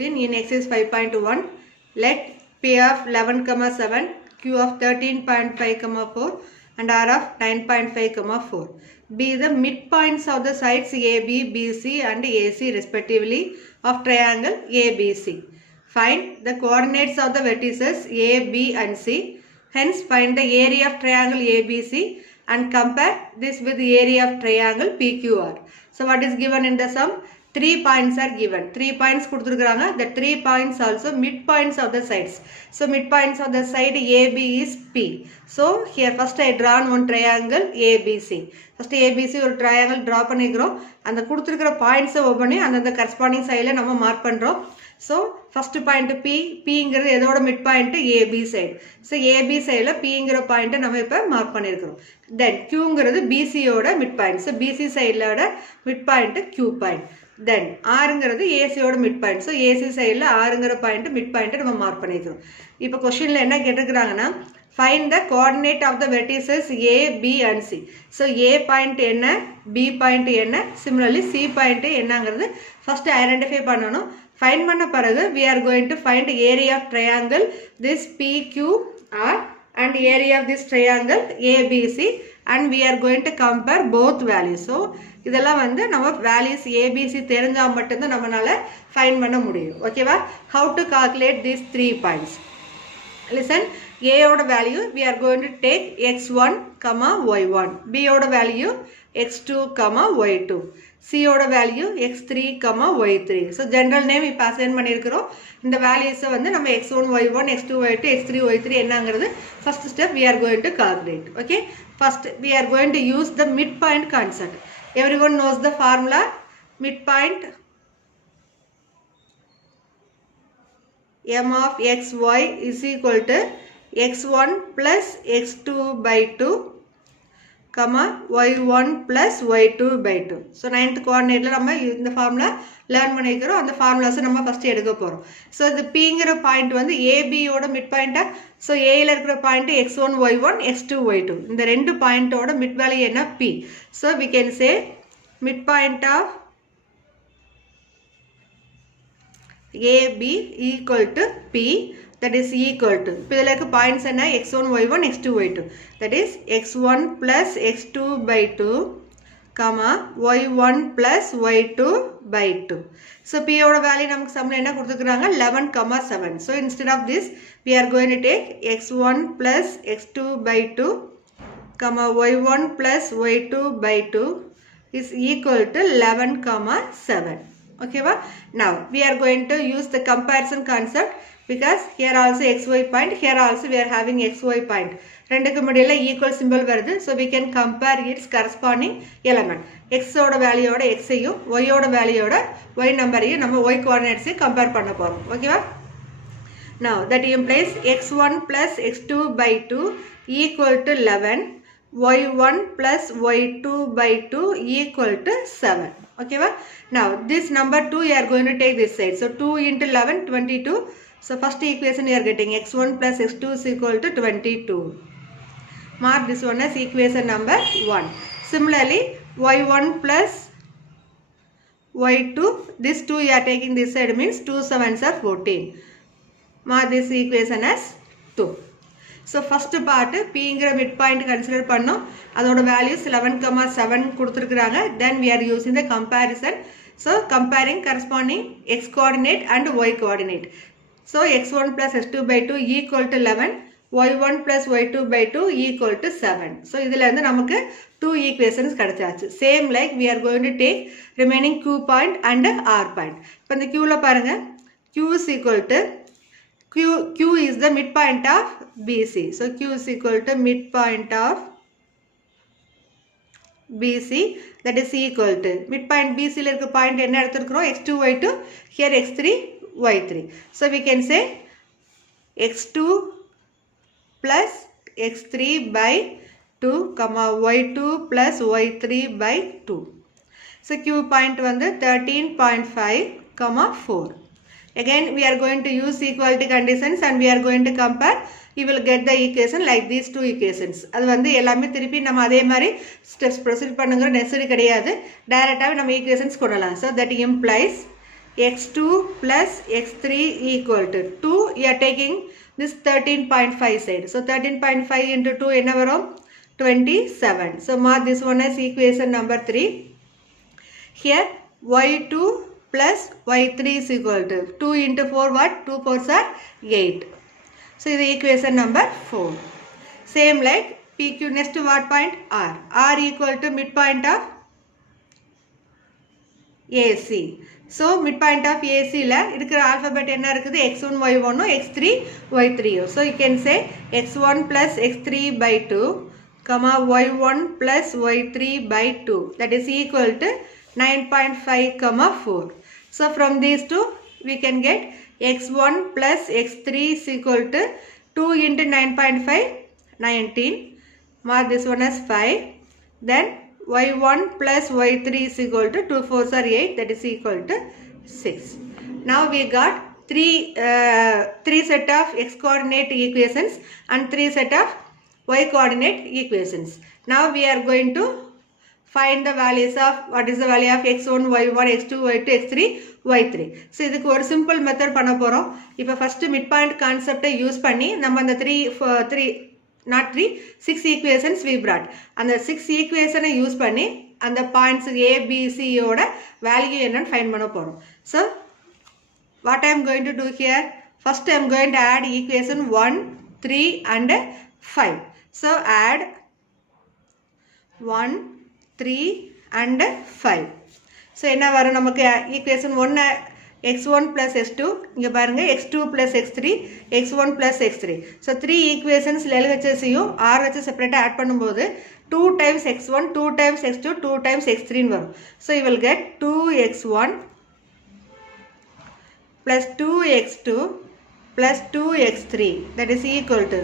question in exercise 5.1. Let P of 11, 7, Q of 13.5, 4 and R of 9.5, 4 be the midpoints of the sides AB, BC and AC respectively of triangle ABC. Find the coordinates of the vertices A, B and C. Hence find the area of triangle ABC and compare this with the area of triangle PQR. So what is given in the sum? 3 points are given. 3 points kuduthirukkranga. The 3 points also midpoints of the sides. So midpoints of the side AB is P. So here first I drawn one triangle ABC. First ABC or triangle draw பண்ணிக்கிறோம். அந்த குடுத்திருக்கிற points ஓபனி அந்த corresponding sideல நம்ம mark பண்றோம். So first point Pங்கிறது எதோட mid point AB side. So AB sideல Pங்கிற point நம்ம இப்ப mark பண்ணிருக்கிறோம். Then Qங்கிறது BC ஓட mid point. So BC sideலோட mid point Q point. Then Rங்கிறது AC ஓட mid point. So AC sideல Rங்கிற point mid point நம்ம mark பண்ணிருக்கிறோம். இப்போ क्वेश्चनல என்ன கேட்டிருக்காங்கன்னா find the coordinate of the vertices A, B and C. So A point என்ன, B point என்ன, similarly C point என்னங்கிறது first identify பண்ணனும். Find பண்ண பிறகு we are going to find area of triangle this PQR and area of this triangle ABC and we are going to compare both values. So இதெல்லாம் வந்து நம்ம values ABC தெரிஞ்சா மட்டும் தான் நம்மனால find பண்ண முடியும். ஓகேவா? How to calculate these 3 points? Listen, A oda value we are going to take x1, y1. B oda value x2, y2. C oda value x3, y3. So general name இப்ப assign பண்ணிருக்கிறோம். இந்த values வந்து நம்ம x1, y1, x2, y2, x3, y3 என்னங்கிறது first step we are going to calculate. Okay? First we are going to use the midpoint concept. Everyone knows the formula midpoint m of xy is equal to x1 plus x2 by 2 comma y1 plus y2 by 2. So 9th coordinate la நம்ம இந்த formula learn பண்ணிக்கிறோம். அந்த formulas நம்ம first எடுக்க போறோம். So the Pங்கிற point வந்து AB ஓட midpoint. So A ல இருக்கிற point x1 y1 x2 y2. இந்த ரெண்டு point ஓட mid value என்ன P. So we can say midpoint of AB equal to P, that is equal to இப்போ இதில் இருக்க points என்ன x1 y1 x2 y2, that is x1 plus x2 by 2 comma y1 plus y2 by 2. So P ஓட value நமக்கு சம்ல என்ன கொடுத்துக்கிறாங்க 11, 7. So instead of this we are going to take x1 plus x2 by 2 comma y1 plus y2 by 2 is equal to 11, 7. Okay, now we are going to use the comparison concept because here also xy point, here also we are having xy point. ரெண்டுக்கு முடியல equal symbol வருது. So we can compare its corresponding element. X ஓட வேல்யூவோட x ஐயும் y ஓட வேல்யூவோட y நம்பரையும் நம்ம y coordinates compare பண்ண போறோம். ஓகேவா? Now that implies x1 plus x2 by 2 equal to 11. y1 plus y2 by 2 equal to 7. Okay, now this number 2 you are going to take this side. So 2 into 11, 22. So first equation you are getting x1 plus x2 is equal to 22. Mark this one as equation number 1. Similarly y1 plus y2, this 2 you are taking this side means 2 sevens are 14. Mark this equation as 2. So first part Pங்கிற midpoint consider பண்ணோம். அதோட values 11, 7 கொடுத்திருக்காங்க. Then we are using the comparison. So comparing corresponding x coordinate and y coordinate. So x1 plus x2 by 2 equal to 11. y1 plus y2 by 2 equal to 7. So இதில இருந்து நமக்கு 2 equations கிடைச்சாச்சு. Same like we are going to take remaining Q point and R point. இப்போ இந்த Qல பாருங்க Q is equal to Q is the midpoint of BC. So Q is equal to midpoint of BC, that is equal to midpoint BC ல இருக்க point என்ன எடுத்துக்கிறோம் x2 y2, here x3 y3. So we can say x2 plus x3 by 2 comma y2 plus y3 by 2. So Q point வந்து 13.5, 4. Again we are going to use equality conditions and we are going to compare. You will get the equation like these two equations. அது வந்து எல்லாமே திருப்பி நம்ம அதே மாதிரி steps proceed பண்ணுங்கிற necessary கிடையாது. டைரக்டாவே நம்ம equations கொள்ளலாம். So that implies x2 plus x3 equal to 2. You are taking this 13.5 side. So 13.5 into 2 enna varum 27. So mark this one as equation number 3. Here y2 plus y3 is equal to 2 into 4 what? 2 4s are 8. So this is equation number 4. Same like PQ. Next what point? R. R equal to midpoint of AC. So midpoint of AC la irukra alphabet enna irukudhu x1 y1 x3 y3. So you can say x1 plus x3 by 2 comma y1 plus y3 by 2, that is equal to 9.5 comma 4. So from these two we can get x1 plus x3 is equal to 2 into 9.5 19. Mark this one as 5. Then y1 plus y3 is equal to 2 4s are 8, that is equal to 6. Now we got three set of x coordinate equations and 3 set of y coordinate equations. Now we are going to find the values of what is the value of x1 y1 x2 y2 x3 y3. So இதுக்கு ஒரு simple method பண்ண போறோம். இப்போ first midpoint concept use பண்ணி நம்ம அந்த 6 equations we brought. அந்த 6 equation use பண்ணி அந்த points a b c ஓட value என்னன்னு find பண்ண போறோம். So what I am going to do here, first I am going to add equation 1 3 and 5. So add 1 3 and 5. So என்ன வரும் நமக்கு equation 1 x1 plus x2, இங்க பாருங்க x2 plus x3 x1 plus x3. So 3 equations LHSயும் R வச்சு செப்பரேட்டா add பண்ணும்போது 2 times x1 2 times x2 2 times x3 வரும். So you will get 2x1 plus 2x2 plus 2x3, that is equal to,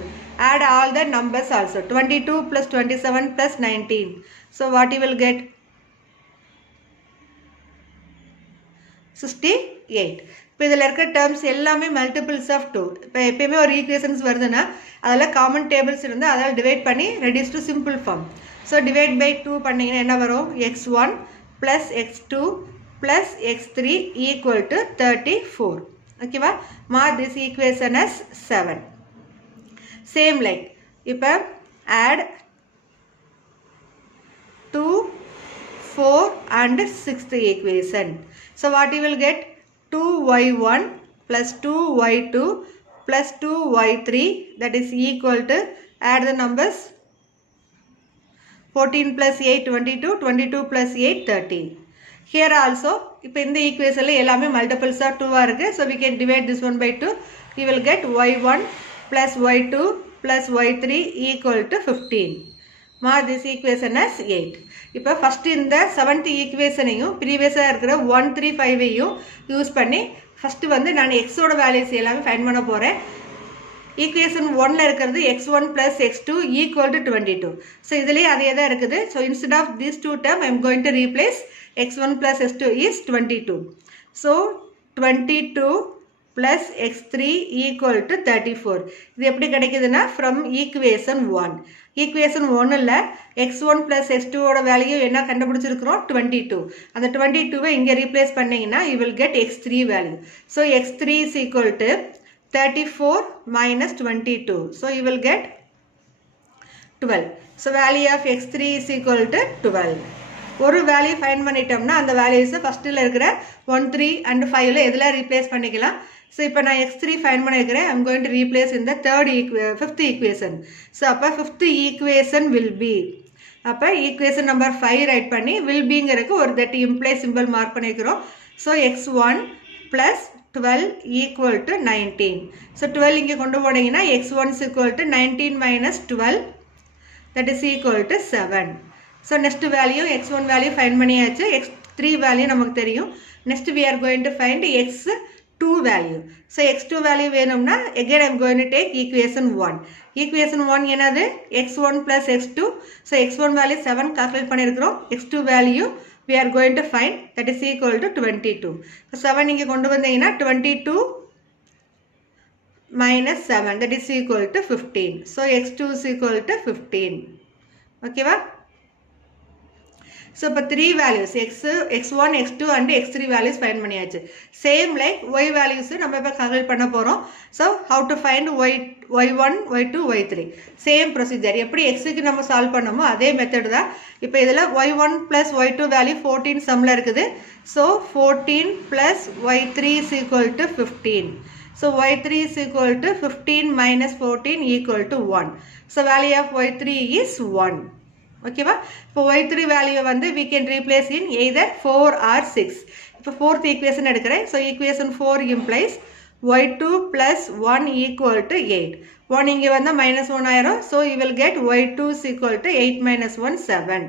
add all the numbers also, 22 plus 27 plus 19. So what you will get? 68. இப்போ இதில் இருக்கிற terms எல்லாமே multiples of 2. இப்போ எப்பயுமே ஒரு equations வருதுன்னா அதில் காமன் டேபிள்ஸ் இருந்தால் அதில் டிவைட் பண்ணி reduce to simple form. So divide by 2 பண்ணிங்கன்னா என்ன வரும்? x1 plus x2 plus x3 equal to 34. ஓகேவா? Mark this equation as 7. Same like இப்போ add 2 4 and 6th equation. So what you will get? 2y1 plus 2y2 plus 2y3, that is equal to, add the numbers, 14 plus 8 22, 22 plus 8 30. Here also இப்போ இந்த equation எல்லாமே multiples of 2 இருக்கு. So we can divide this one by 2. You will get y1 plus y2 plus y3 equal to 15. Mark this equation as 8. இப்போ first இந்த 7th equation previous இருக்கிற 1 3 5 use பண்ணி first வந்து நான் x ஓட values எல்லாமே find பண்ண போறேன். equation 1ல இருக்கிறது x1 plus x2 equal to 22. So இதிலே அதே தான் இருக்குது. So instead of these two term I am going to replace x1 plus x2 is 22. So 22 plus x3 equal to 34. இது எப்படி கிடைக்குதுன்னா from equation 1. equation 1ல x1 plus x2 ஓட value என்ன கண்டுபிடிச்சிருக்கிறோம்? 22. அந்த 22வை இங்க ரீப்ளேஸ் பண்ணீங்கன்னா you will get x3 value. So x3 is equal to 34 minus 22. So you will get 12. So value of x3 is equal to 12. ஒரு value find பண்ணிட்டோம்னா அந்த வேல்யூஸை ஃபர்ஸ்ட்டில் இருக்கிற 1 3 and 5ல எதில் ரீப்ளேஸ் பண்ணிக்கலாம். ஸோ இப்போ நான் x3 ஃபைண்ட் பண்ணியிருக்கிறேன். ஐம் கோயிங் டு ரீப்ளேஸ் இந்த ஃபிஃப்த் ஈக்குவேஷன். ஸோ அப்போ ஃபிஃப்த் ஈக்குவேஷன் வில் பி, அப்போ ஈக்குவேஷன் நம்பர் 5 ரைட் பண்ணி வில் பிங்கிறதுக்கு ஒரு தட் இம்ப்ளை சிம்பிள் மார்க் பண்ணிக்கிறோம். So x1 plus 12 equal to 19. So 12 இங்கே கொண்டு போனீங்கன்னா x1 is equal to 19 minus 12, that is equal to 7. So next value x1 value find பண்ணியாச்சு. x3 value நமக்கு தெரியும். Next we are going to find x2 value. So x2 value வேணும்னா again I am going to take equation 1. equation 1 என்னது? x1 plus x2. So x1 value 7 calculate பண்ணியிருக்கிறோம். x2 value we are going to find, that is equal to 22. So 7 இங்கே கொண்டு வந்தீங்கன்னா 22 minus 7, that is equal to 15. So x2 is equal to 15. ஓகேவா? So இப்போ 3 values x1 x2 and x3 values find பண்ணியாச்சு. Same like y values நம்ம இப்போ calculate பண்ண போகிறோம். So how to find y1 y2 y3 same procedure. எப்படி எக்ஸுக்கு நம்ம சால்வ் பண்ணோமோ அதே மெத்தட் தான். இப்போ இதில் y1 + y2 வேல்யூ 14 சம்மில் இருக்குது. So 14 + y3 is equal to 15. So y3 is equal to 15 minus 14 equal to 1. So value of y3 is 1. Okay va? இப்போ y3 value வந்து we can replace in either 4 or 6. இப்போ fourth equation எடுக்கிறேன். So equation 4 implies y2 + 1 equal to 8. 1 இங்கே வந்தா -1 ஆயிரும். So you will get y2 is equal to 8 minus 1 7.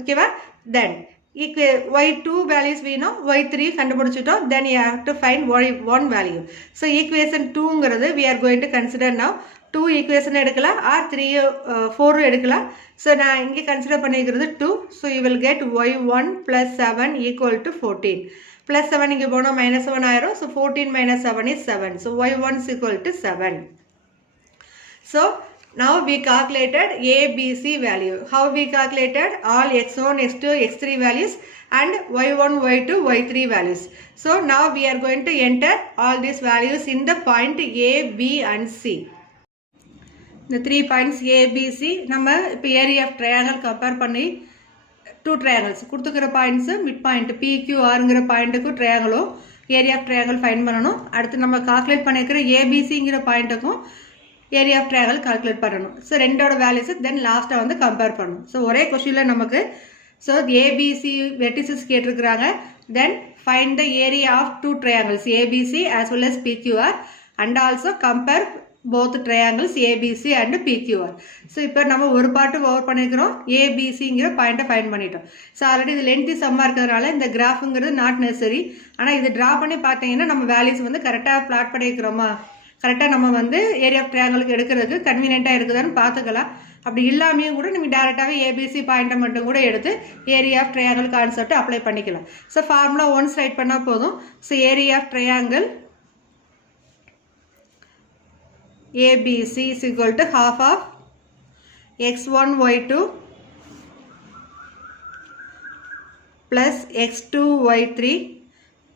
Okay va? Then y2 values we know, y3 கண்டுபிடிச்சிட்டோம். Then you have to find y1 value. So equation 2ங்கிறது we are going to consider now. 2 equation எடுக்கலாம் or 4 எடுக்கலாம். So நான் இங்கே consider பண்ணிக்கிறது 2. So you will get y1 + 7 equal to 14. Plus 7 இங்கே போனோம் -1 ஆயிரும். So 14 minus 7 is 7. So y1 is equal to 7. So now we calculated A, B, C value. How we calculated all x1, x2, x3 values and y1, y2, y3 values. So now we are going to enter all these values in the point A, B and C. The 3 points A, B, C நம்ம இப்போ area of triangle compare பண்ணி 2 triangles கொடுத்துக்கிற points mid point PQRங்கிற பாயிண்ட்டுக்கும் ட்ரையாங்கிளும் area of triangle find பண்ணணும். அடுத்து நம்ம கால்குலேட் பண்ணிக்கிற ஏபிசிங்கிற பாயிண்ட்டுக்கும் ஏரியா ஆஃப் ட்ரையாங்கிள் கால்குலேட் பண்ணணும். ஸோ ரெண்டோட வேல்யூஸு தென் லாஸ்ட்டாக வந்து கம்பேர் பண்ணணும். ஸோ ஒரே கொஸ்டினில் நமக்கு ஸோ ஏபிசி வெர்டிசஸ் கேட்டிருக்கிறாங்க. Then find the area of 2 triangles ABC as well as PQR and also compare both triangles ABC and PQR. So இப்போ நம்ம ஒரு பாட்டு ஓவர் பண்ணிக்கிறோம். ஏபிசிங்கிற பாயிண்ட்டை ஃபைண்ட் பண்ணிட்டோம். ஸோ ஆல்ரெடி இது லென்த்தி சம்மாக இருக்கிறதுனால இந்த கிராஃபுங்கிறது நாட் நெசசரி. ஆனால் இது ட்ரா பண்ணி பார்த்தீங்கன்னா நம்ம வேல்யூஸ் வந்து கரெக்டாக பிளாட் பண்ணிக்கிறோமா, கரெக்டாக நம்ம வந்து ஏரியா ஆஃப் ட்ரையாங்கிளுக்கு எடுக்கிறதுக்கு கன்வீனியண்ட்டாக இருக்குதான்னு பார்த்துக்கலாம். அப்படி இல்லாமையும் கூட நீங்கள் டேரெக்டாகவே ஏபிசி பாயிண்ட்டை மட்டும் கூட எடுத்து area of triangle concept apply பண்ணிக்கலாம். ஸோ ஃபார்முலா ஒன்ஸ் ரைட் பண்ணால் போதும். So area of triangle ABC is equal to half of x1 y2 plus x2 y3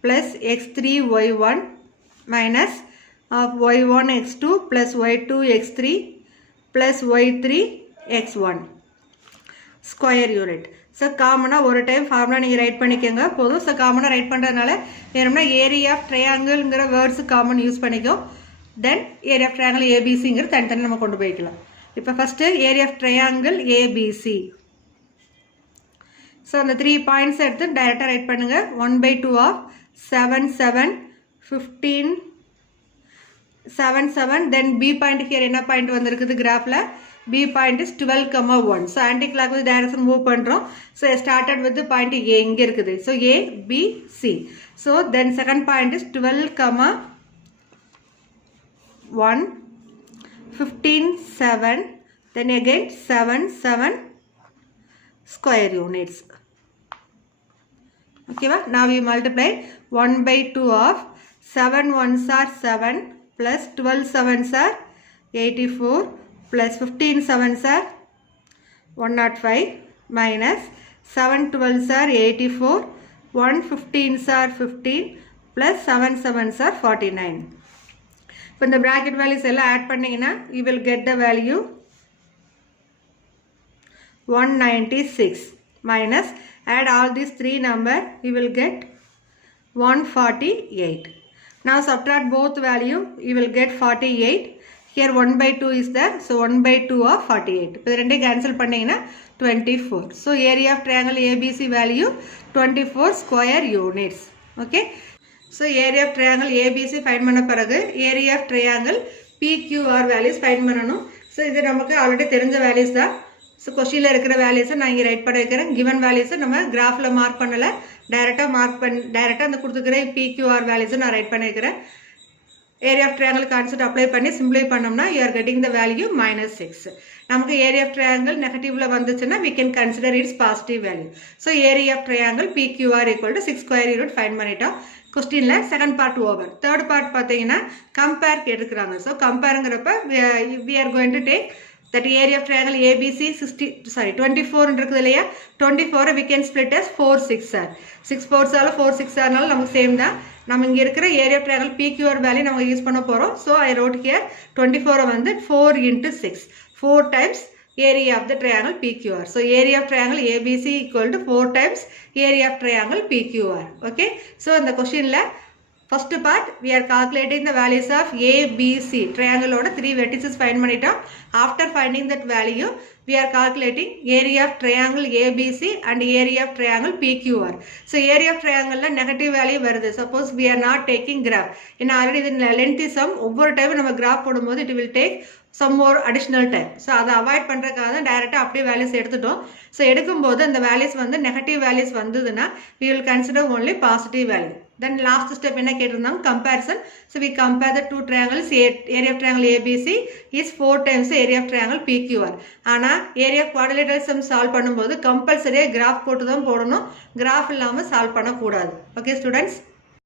plus x3 y1 minus of y1 x2 plus y2 x3 plus y3 x1 square unit. So காமனாக ஒரு time formula நீங்கள் right பண்ணிக்கோங்க போதும். So காமனாக write பண்ணுறதுனால வேணும்னா area of ட்ரையாங்கிள்ங்கிற words common use பண்ணிக்கோ. தென் ஏரியா ஆஃப் ட்ரையாங்கிள் ஏபிசிங்கிற தனித்தனி நம்ம கொண்டு போய்க்கலாம். இப்போ first area of triangle A B C. So அந்த 3 பாயிண்ட்ஸ் எடுத்து டைரெக்டாக ரைட் பண்ணுங்கள். 1/2 of 7 7 15 7 7. Then P point here என்ன பாயிண்ட் வந்திருக்குது கிராஃபில்? P point is 12,1. So anti clock வந்து டைரக்ஷன் மூவ் பண்ணுறோம். So started with point A இங்கே இருக்குது. So A B C. So then second point is 12,1 15 7. Then again 7 7 square units. Okay va? Now we multiply 1/2 of 7 1s are 7 plus 12 7s are 84 plus 15 7s are 105 minus 7 12s are 84 1 15s are 15 plus 7 7s are 49. இப்போ இந்த bracket values எல்லாம் add பண்ணிங்கன்னா you will get the value 196 minus add all these 3 number you will get 148. Now subtract both value you will get 48. Here 1/2 is there. So 1/2 of 48. இப்போ இது ரெண்டே cancel பண்ணிங்கன்னா 24. So area of triangle ABC value 24 square units. Okay. So area of triangle ABC find பண்ண பிறகு area of triangle PQR values find பண்ணணும். So இது நமக்கு already தெரிஞ்ச values தான். ஸோ கொஸ்டினில் இருக்கிற வேல்யூஸை நான் இங்கே ரைட் பண்ண வைக்கிறேன். கிவன் வேல்யூஸை நம்ம கிராஃபில் மார்க் பண்ணலை, டைரெக்டாக அந்த கொடுத்துக்கிற பிக்யூஆர் வேல்யூஸை நான் ரைட் பண்ணி வைக்கிறேன். Area of triangle concept apply பண்ணி சிம்பிளை பண்ணோம்னா you are getting the value -6. நமக்கு ஏரியா ஆஃப் ட்ரையாங்கிள் நெகட்டிவ்ல வந்துச்சுன்னா we can consider its positive value. So area of triangle PQR = 6 square unit find பண்ணிட்டோம். கொஸ்டினில் second part over. Third part பார்த்தீங்கன்னா compare எடுக்கிறாங்க. So கம்பேருங்கிறப்ப we are going to take that area of triangle ABC 24 இருக்குது இல்லையா 24 we can split as 4 6 are 6 4s ஆல 4 6 ஆனாலும் நமக்கு சேம் தான் நம்ம இங்க இருக்கிற area of triangle PQR value நம்ம யூஸ் பண்ண போறோம் so I wrote here 24 வந்து 4 into 6 4 times area of the triangle PQR. So area of triangle ABC equal to 4 times area of triangle PQR. Okay. So in the question la first part we are calculating the values of ABC. Triangle oda 3 vertices find பண்ணிட்டோம். After finding that value we are calculating area of triangle ABC and area of triangle PQR. So area of triangle la negative value வருது. Suppose we are not taking graph. In already the length sum ஒவ்வொரு time நம்ம graph போடும்போது it will take some more additional time. So அதை avoid பண்ணுறதுக்காக தான் டைரெக்டாக அப்படியே values எடுத்துட்டோம் ஸோ எடுக்கும்போது அந்த வேல்யூஸ் வந்து நெகட்டிவ் வேல்யூஸ் வந்ததுன்னா we will consider only positive value. Then last step என்ன கேட்டிருந்தாங்க comparison. So we compare the two triangles. Area of triangle ABC is 4 times the area of triangle PQR. ஆனால் area of quadrilateral sum solve பண்ணும்போது கம்பல்சரியாக graph போட்டு தான் போடணும் graph இல்லாமல் solve பண்ணக்கூடாது. Okay students.